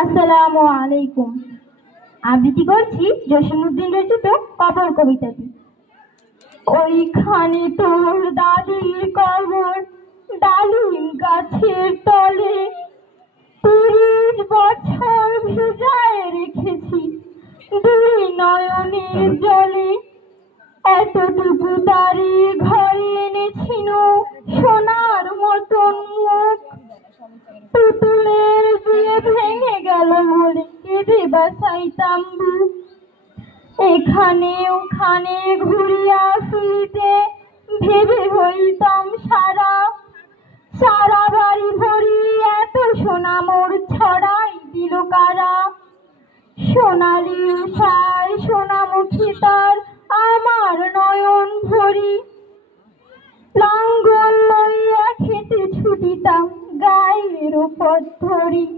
আসসালামু আলাইকুম। আবৃত্তি করছি জসীমউদ্দিন রচিত কবর কবিতাটি। ওইখানে তোর দাদির কবর, ডালিম গাছের তলে, ৩০ বছর ভিজায় রেখেছি দুই নয়নের জলে। এতটুকু দাড়ি ঘরে এনেছিল সোনার মতন মুখ, পুতুলের বিয়ে ভেঙে গেল বলে কেঁদে বাসাইতাম বুক। এখানে ওখানে ঘুরিয়া ফিরিতে ভেবে হইতাম সারা, সারা বাড়ি ভরি এত সোনা মোর ছড়াই দিল কারা। সোনালি উষার সোনামুখী তার আমার নয়ন ভরি, লাঙ্গল লইয়া খেতে ছুটিতাম গায়ের পথ ধরি।